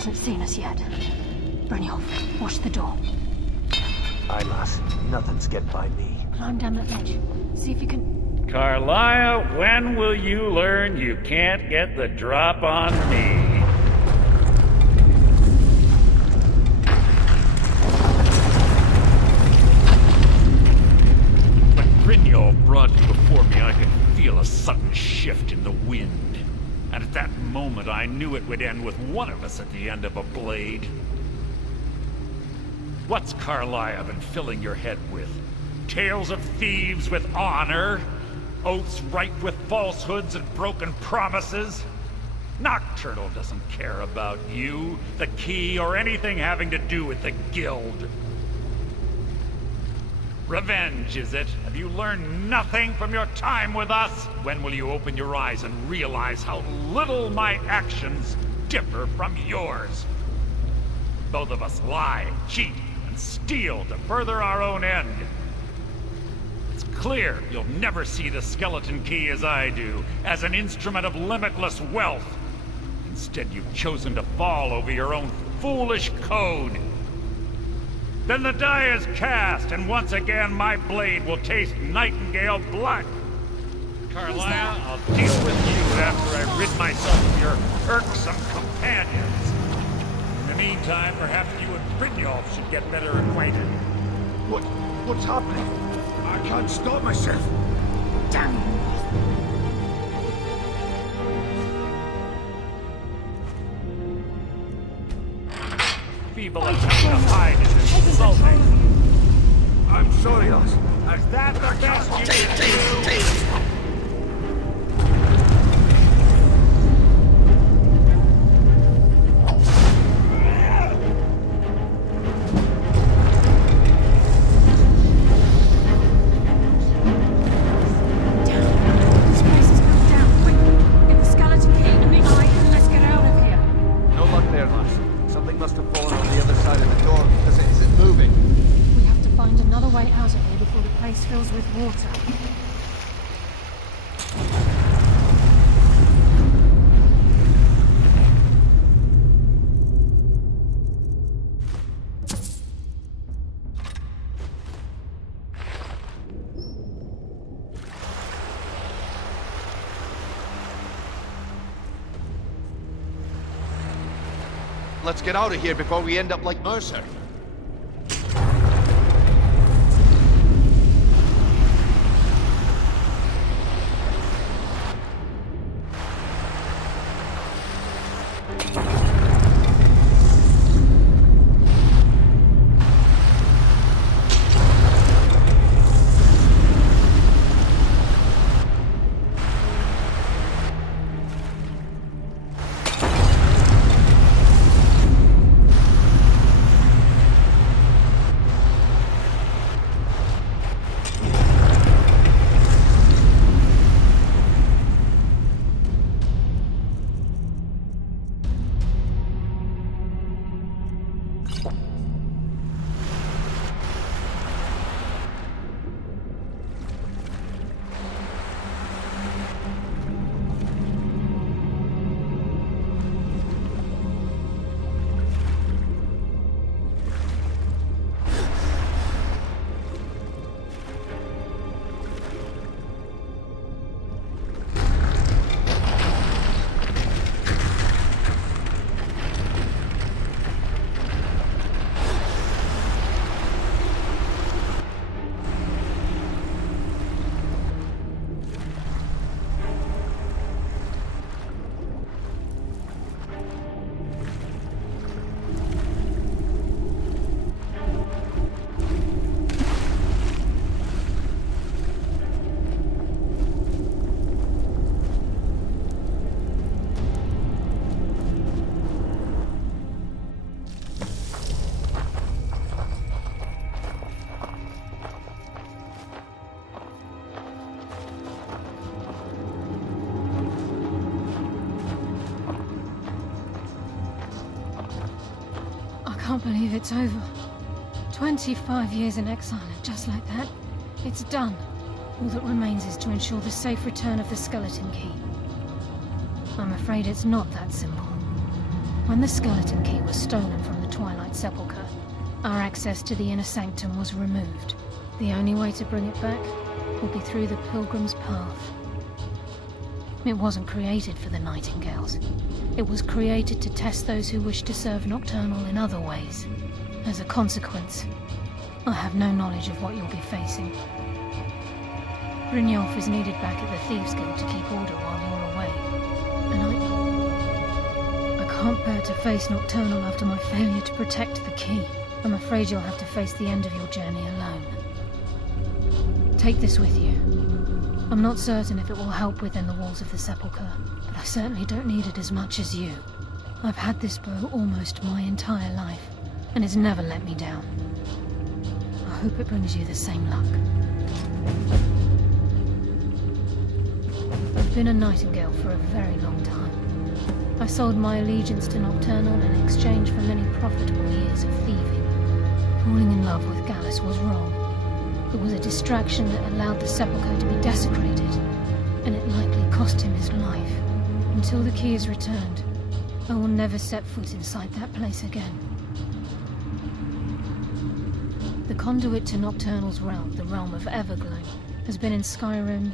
hasn't seen us yet. Brynjolf, watch the door. Aye, lass. Nothing's get by me. Climb down that ledge. See if you can... Carlisle, when will you learn you can't get the drop on me? When Brynjolf brought you before me, I could feel a sudden shift in the wind. And at that moment, I knew it would end with one of us at the end of a blade. What's Carlisle been filling your head with? Tales of thieves with honor? Oaths ripe with falsehoods and broken promises? Nocturnal doesn't care about you, the key, or anything having to do with the guild. Revenge, is it? Have you learned nothing from your time with us? When will you open your eyes and realize how little my actions differ from yours? Both of us lie, cheat, and steal to further our own end. It's clear you'll never see the skeleton key as I do, as an instrument of limitless wealth. Instead, you've chosen to fall over your own foolish code. Then the die is cast, and once again my blade will taste nightingale blood. Carlisle, I'll deal with you after I rid myself of your irksome companions. In the meantime, perhaps you and Brynjolf should get better acquainted. What's happening? I can't stop myself. Damn you! Feeble attempt to hide is insulting. I'm sorry, lass. Is that the best you can do? Fills with water. Let's get out of here before we end up like Mercer. I can't believe it's over. 25 years in exile, and just like that, it's done. All that remains is to ensure the safe return of the skeleton key. I'm afraid it's not that simple. When the skeleton key was stolen from the Twilight Sepulchre, our access to the inner sanctum was removed. The only way to bring it back would be through the Pilgrim's Path. It wasn't created for the Nightingales. It was created to test those who wish to serve Nocturnal in other ways. As a consequence, I have no knowledge of what you'll be facing. Brynjolf is needed back at the Thieves' Guild to keep order while you're away. And I can't bear to face Nocturnal after my failure to protect the key. I'm afraid you'll have to face the end of your journey alone. Take this with you. I'm not certain if it will help within the walls of the Sepulchre, but I certainly don't need it as much as you. I've had this bow almost my entire life, and it's never let me down. I hope it brings you the same luck. I've been a Nightingale for a very long time. I sold my allegiance to Nocturnal in exchange for many profitable years of thieving. Falling in love with Gallus was wrong. It was a distraction that allowed the Sepulchre to be desecrated, and it likely cost him his life. Until the key is returned, I will never set foot inside that place again. The conduit to Nocturnal's realm, the realm of Everglow, has been in Skyrim,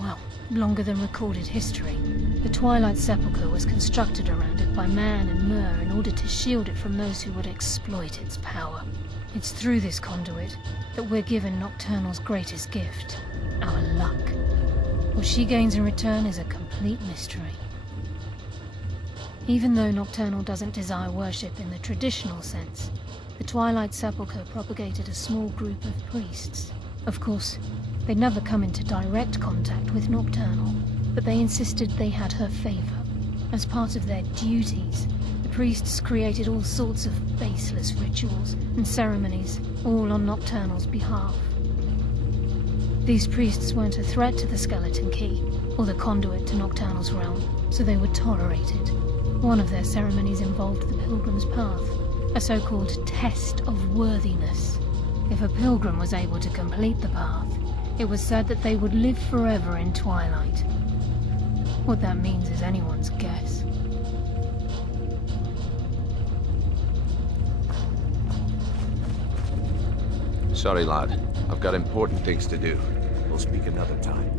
well, longer than recorded history. The Twilight Sepulchre was constructed around it by Man and Myr in order to shield it from those who would exploit its power. It's through this conduit that we're given Nocturnal's greatest gift, our luck. What she gains in return is a complete mystery. Even though Nocturnal doesn't desire worship in the traditional sense, the Twilight Sepulchre propagated a small group of priests. Of course, they'd never come into direct contact with Nocturnal, but they insisted they had her favor. As part of their duties, the priests created all sorts of baseless rituals and ceremonies, all on Nocturnal's behalf. These priests weren't a threat to the Skeleton Key, or the conduit to Nocturnal's realm, so they were tolerated. One of their ceremonies involved the Pilgrim's Path, a so-called test of worthiness. If a pilgrim was able to complete the path, it was said that they would live forever in Twilight. What that means is anyone's guess. Sorry, lad. I've got important things to do. We'll speak another time.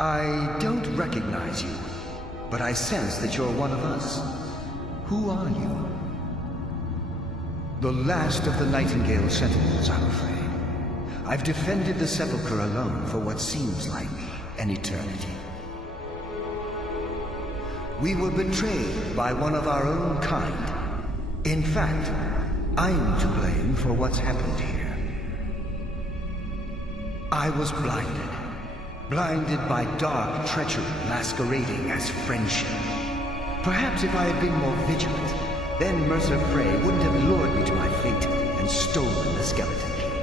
I don't recognize you, but I sense that you're one of us. Who are you? The last of the Nightingale Sentinels, I'm afraid. I've defended the Sepulchre alone for what seems like an eternity. We were betrayed by one of our own kind. In fact, I'm to blame for what's happened here. I was blinded by dark treachery masquerading as friendship. Perhaps if I had been more vigilant, then Mercer Frey wouldn't have lured me to my fate and stolen the skeleton key.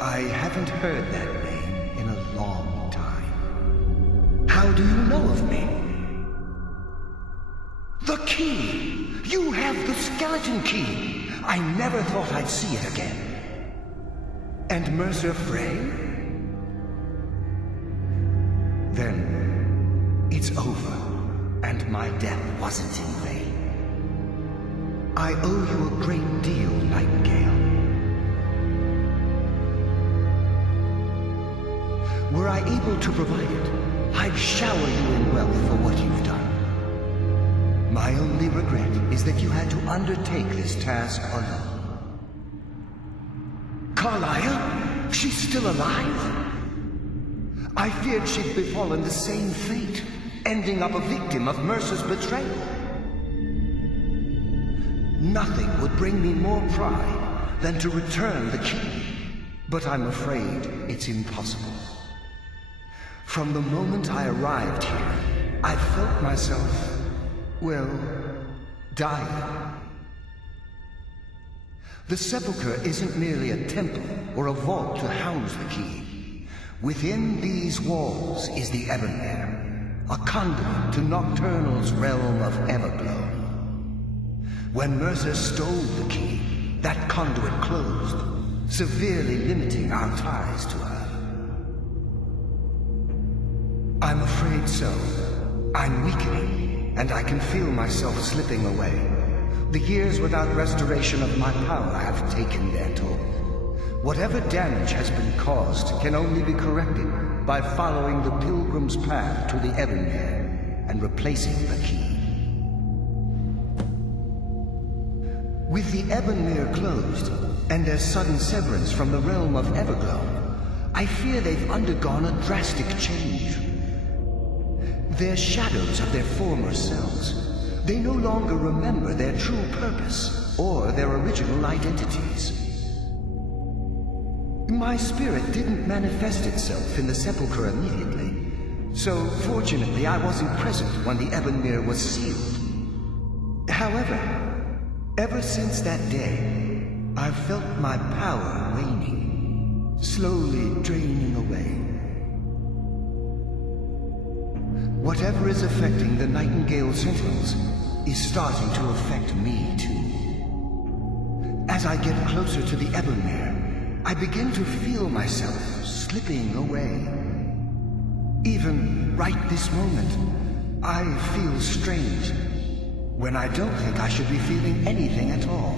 I haven't heard that name in a long time. How do you know of me? The key! You have the skeleton key! I never thought I'd see it again. And Mercer Frey? Then it's over, and my death wasn't in vain. I owe you a great deal, Nightingale. Were I able to provide it, I'd shower you in wealth for what you've done. My only regret is that you had to undertake this task alone. Carlia? She's still alive? I feared she'd befallen the same fate, ending up a victim of Mercer's betrayal. Nothing would bring me more pride than to return the key, but I'm afraid it's impossible. From the moment I arrived here, I felt myself, well, dying. The Sepulchre isn't merely a temple or a vault to house the key. Within these walls is the Ebonmere, a conduit to Nocturnal's realm of Everglow. When Mercer stole the key, that conduit closed, severely limiting our ties to her. I'm afraid so. I'm weakening, and I can feel myself slipping away. The years without restoration of my power have taken their toll. Whatever damage has been caused can only be corrected by following the Pilgrim's path to the Ebonmere and replacing the key. With the Ebonmere closed, and their sudden severance from the realm of Everglow, I fear they've undergone a drastic change. They're shadows of their former selves. They no longer remember their true purpose or their original identities. My spirit didn't manifest itself in the Sepulchre immediately, so fortunately I wasn't present when the Ebonmere was sealed. However, ever since that day, I've felt my power waning, slowly draining away. Whatever is affecting the Nightingale Sentinels is starting to affect me too. As I get closer to the Ebonmere, I begin to feel myself slipping away. Even right this moment, I feel strange, when I don't think I should be feeling anything at all.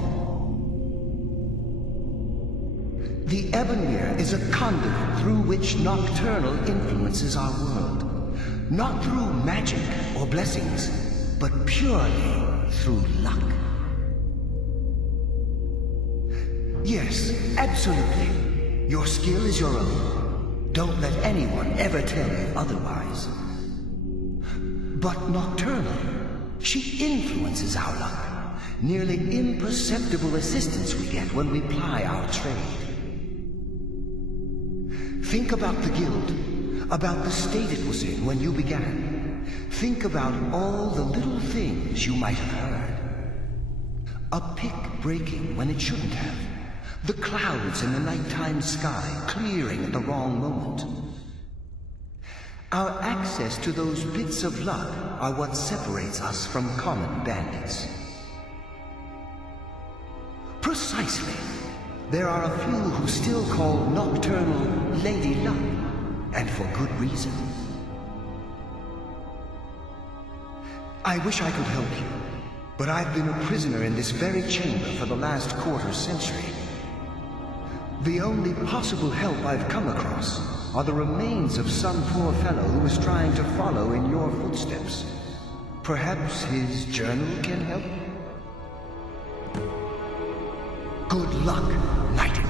The Ebonmere is a conduit through which Nocturnal influences our world. Not through magic or blessings, but purely through luck. Yes, absolutely. Your skill is your own. Don't let anyone ever tell you otherwise. But Nocturnal, she influences our luck. Nearly imperceptible assistance we get when we ply our trade. Think about the guild. About the state it was in when you began. Think about all the little things you might have heard. A pick breaking when it shouldn't have. The clouds in the nighttime sky clearing at the wrong moment. Our access to those bits of luck are what separates us from common bandits. Precisely. There are a few who still call Nocturnal Lady Luck. And for good reason. I wish I could help you, but I've been a prisoner in this very chamber for the last quarter century. The only possible help I've come across are the remains of some poor fellow who was trying to follow in your footsteps. Perhaps his journal can help? Good luck, Nightingale.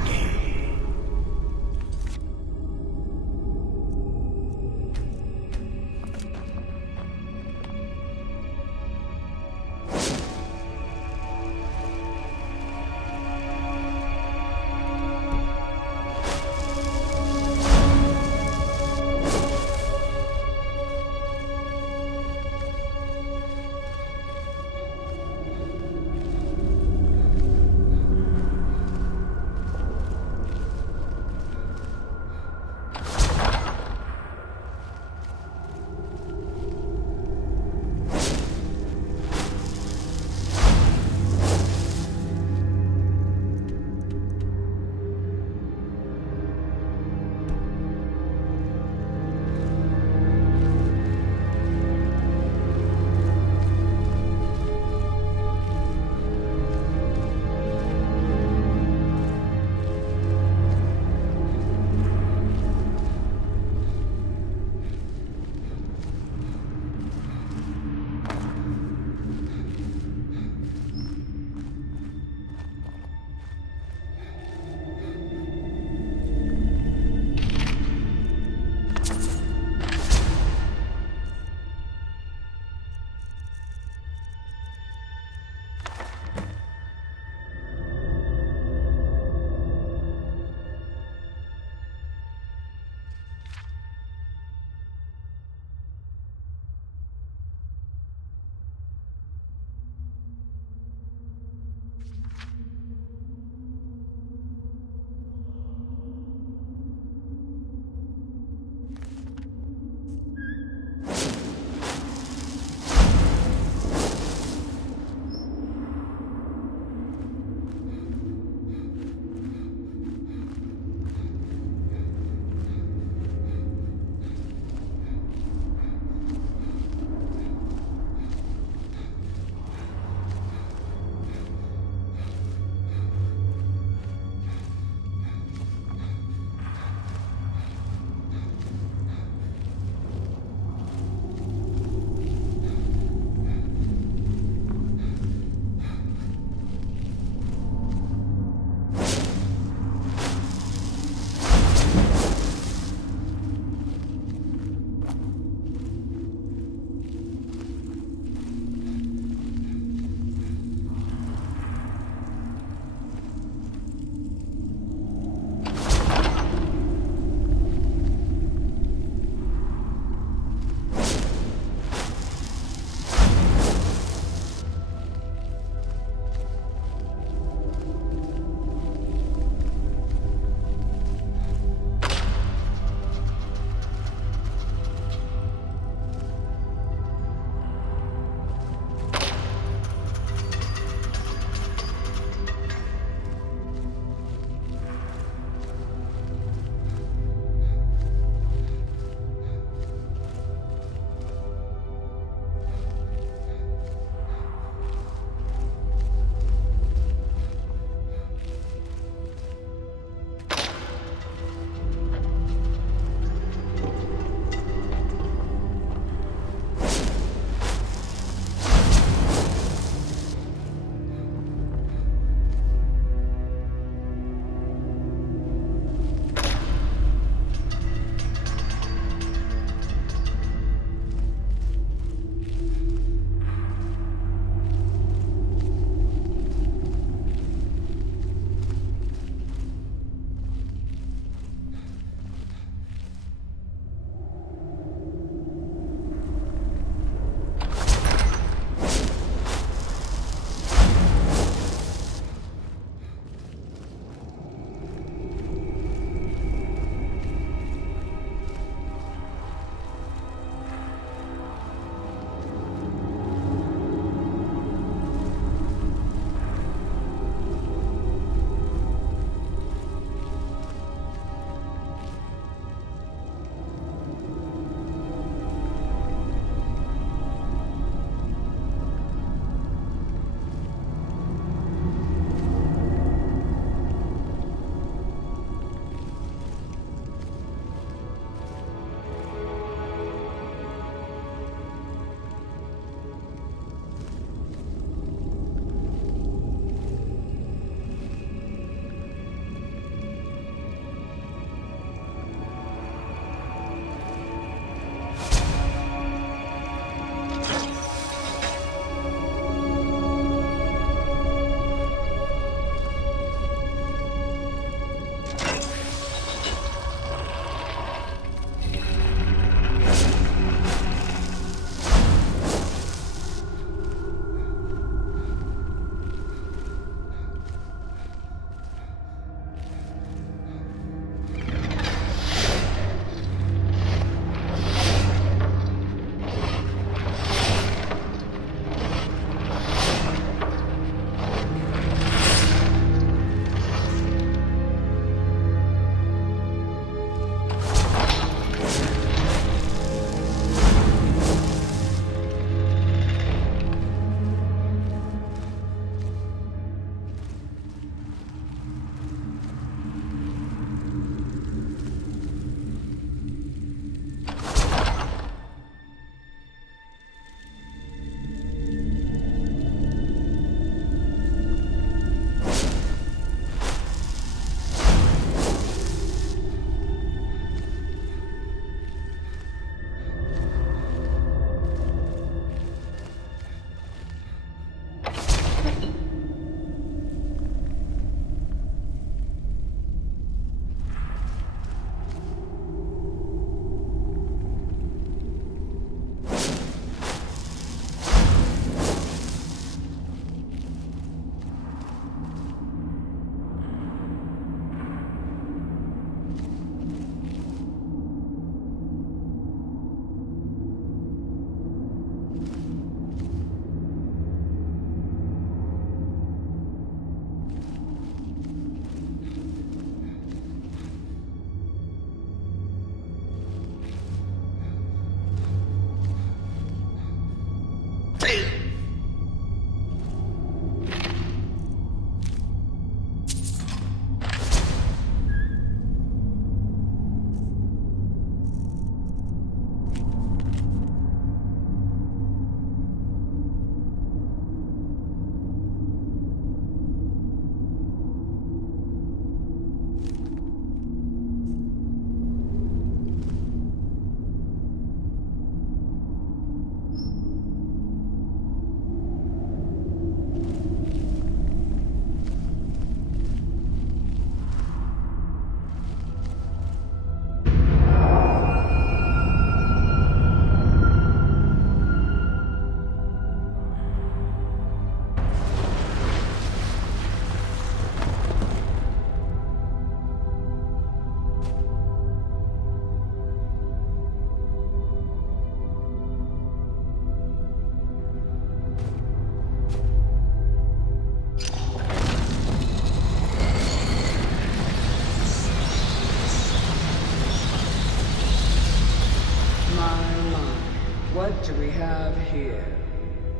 do we have here?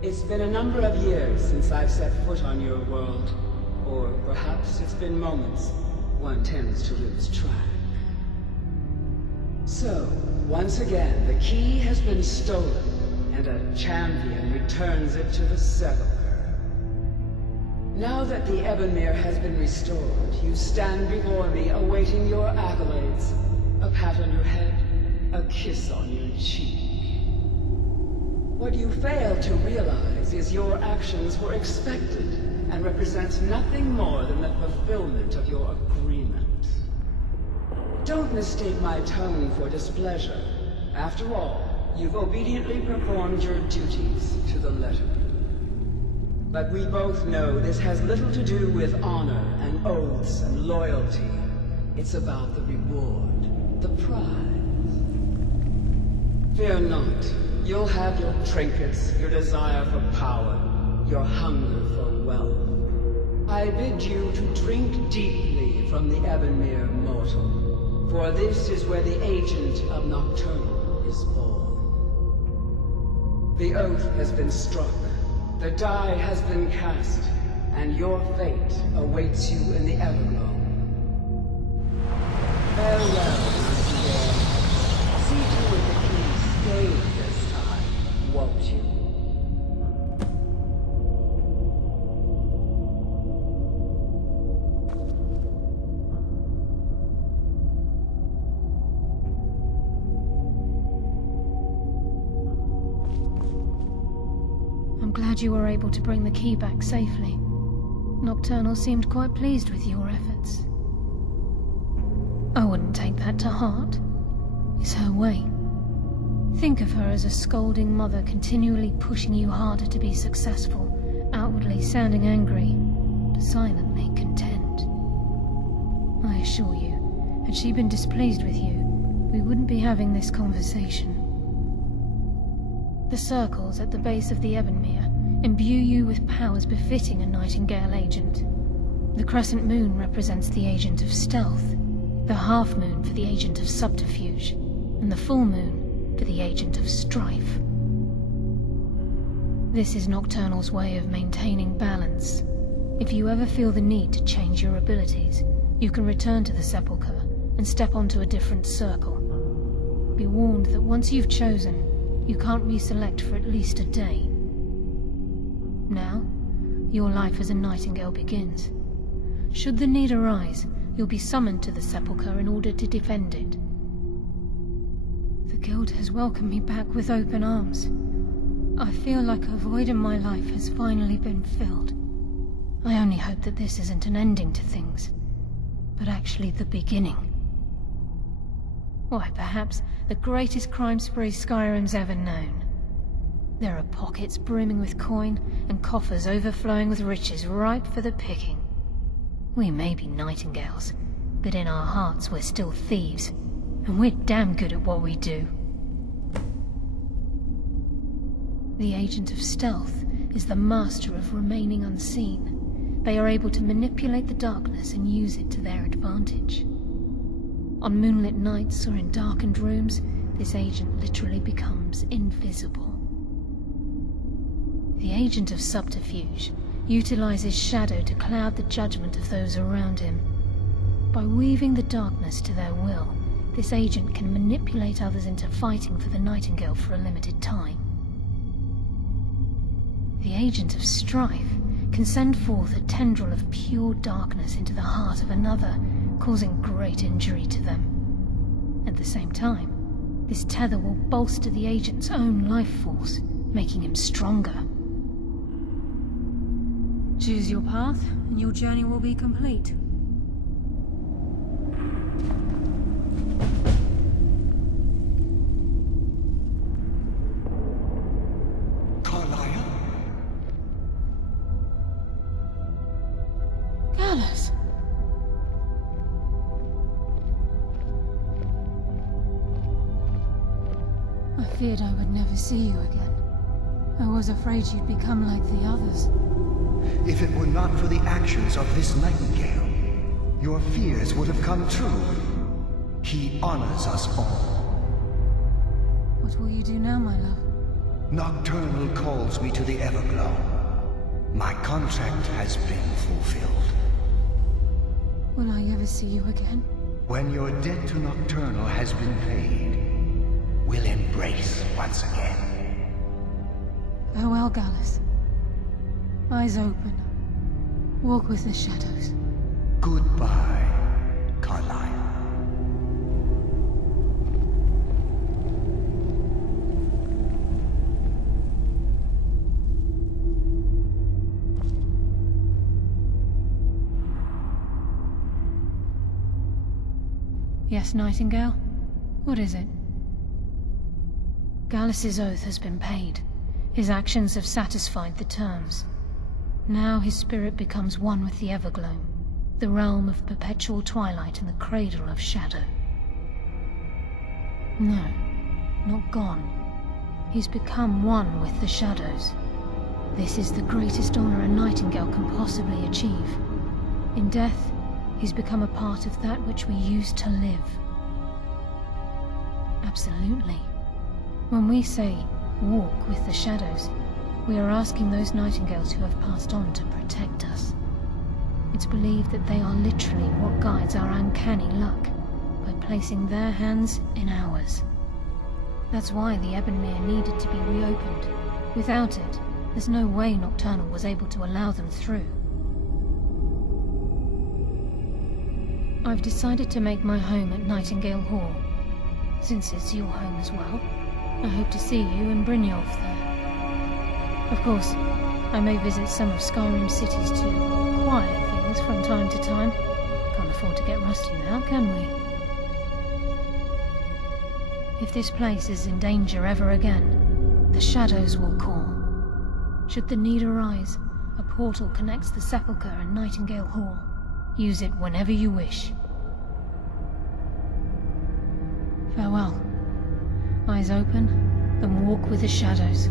It's been a number of years since I've set foot on your world. Or perhaps it's been moments. One tends to lose track. So, once again, the key has been stolen, and a champion returns it to the sepulchre. Now that the Ebonmere has been restored, you stand before me awaiting your accolades. A pat on your head, a kiss on your cheek. What you fail to realize is your actions were expected and represent nothing more than the fulfillment of your agreement. Don't mistake my tone for displeasure. After all, you've obediently performed your duties to the letter. But we both know this has little to do with honor and oaths and loyalty. It's about the reward, the prize. Fear not. You'll have your trinkets, your desire for power, your hunger for wealth. I bid you to drink deeply from the Ebonmere mortal, for this is where the agent of Nocturnal is born. The oath has been struck, the die has been cast, and your fate awaits you in the Everglow. Farewell, Nightingale. See to it the key stays this time, won't you? I'm glad you were able to bring the key back safely. Nocturnal seemed quite pleased with your efforts. I wouldn't take that to heart. It's her way. Think of her as a scolding mother continually pushing you harder to be successful, outwardly sounding angry, but silently content. I assure you, had she been displeased with you, we wouldn't be having this conversation. The circles at the base of the Ebonmere imbue you with powers befitting a Nightingale agent. The crescent moon represents the agent of stealth, the half moon for the agent of subterfuge, and the full moon for the agent of strife. This is Nocturnal's way of maintaining balance. If you ever feel the need to change your abilities, you can return to the Sepulchre and step onto a different circle. Be warned that once you've chosen, you can't reselect for at least a day. Now, your life as a Nightingale begins. Should the need arise, you'll be summoned to the Sepulchre in order to defend it. The Guild has welcomed me back with open arms. I feel like a void in my life has finally been filled. I only hope that this isn't an ending to things, but actually the beginning. Why, perhaps the greatest crime spree Skyrim's ever known. There are pockets brimming with coin, and coffers overflowing with riches ripe for the picking. We may be Nightingales, but in our hearts we're still thieves, and we're damn good at what we do. The Agent of Stealth is the master of remaining unseen. They are able to manipulate the darkness and use it to their advantage. On moonlit nights or in darkened rooms, this agent literally becomes invisible. The Agent of Subterfuge utilizes shadow to cloud the judgment of those around him. By weaving the darkness to their will, this agent can manipulate others into fighting for the Nightingale for a limited time. The Agent of Strife can send forth a tendril of pure darkness into the heart of another, causing great injury to them. At the same time, this tether will bolster the agent's own life force, making him stronger. Choose your path, and your journey will be complete. Carlisle? Gallus! I feared I would never see you again. I was afraid you'd become like the others. If it were not for the actions of this Nightingale, your fears would have come true. He honors us all. What will you do now, my love? Nocturnal calls me to the Everglow. My contract has been fulfilled. Will I ever see you again? When your debt to Nocturnal has been paid, we'll embrace once again. Farewell, Gallus. Eyes open. Walk with the shadows. Goodbye, Carlyle. Yes, Nightingale? What is it? Gallus's oath has been paid. His actions have satisfied the terms. Now his spirit becomes one with the Everglow, the realm of perpetual twilight and the cradle of shadow. No, not gone. He's become one with the shadows. This is the greatest honor a Nightingale can possibly achieve. In death, he's become a part of that which we used to live. Absolutely. When we say, walk with the shadows, we are asking those Nightingales who have passed on to protect us. It's believed that they are literally what guides our uncanny luck, by placing their hands in ours. That's why the Ebonmere needed to be reopened. Without it, there's no way Nocturnal was able to allow them through. I've decided to make my home at Nightingale Hall. Since it's your home as well, I hope to see you and Brynjolf there. Of course, I may visit some of Skyrim's cities to acquire things from time to time. Can't afford to get rusty now, can we? If this place is in danger ever again, the shadows will call. Should the need arise, a portal connects the Sepulchre and Nightingale Hall. Use it whenever you wish. Farewell. Eyes open, and walk with the shadows.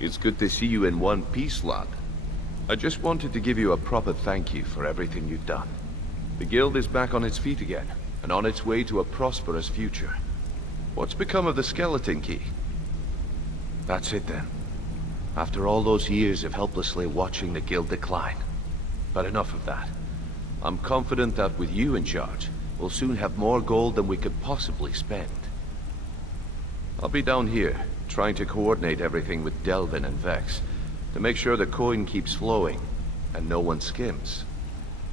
It's good to see you in one piece, lad. I just wanted to give you a proper thank you for everything you've done. The Guild is back on its feet again, and on its way to a prosperous future. What's become of the skeleton key? That's it then. After all those years of helplessly watching the Guild decline. But enough of that. I'm confident that with you in charge, we'll soon have more gold than we could possibly spend. I'll be down here, trying to coordinate everything with Delvin and Vex, to make sure the coin keeps flowing, and no one skims.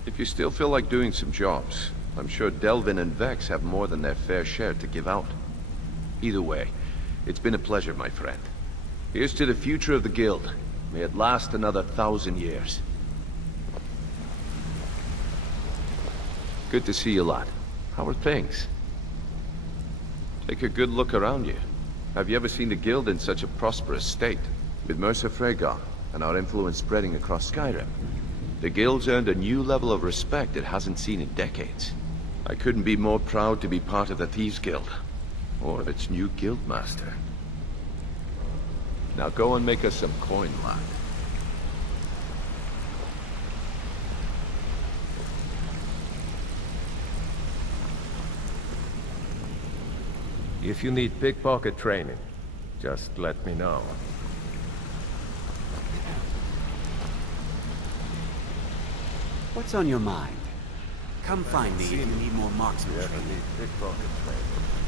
If you still feel like doing some jobs, I'm sure Delvin and Vex have more than their fair share to give out. Either way, it's been a pleasure, my friend. Here's to the future of the Guild. May it last another 1,000 years. Good to see you, lad. How are things? Take a good look around you. Have you ever seen the Guild in such a prosperous state? With Mercer Frey gone, and our influence spreading across Skyrim, the Guild's earned a new level of respect it hasn't seen in decades. I couldn't be more proud to be part of the Thieves Guild. Or its new guildmaster. Now go and make us some coin, lad. If you need pickpocket training, just let me know. What's on your mind? Come find me if you need more marksmanship. Pickpocket training.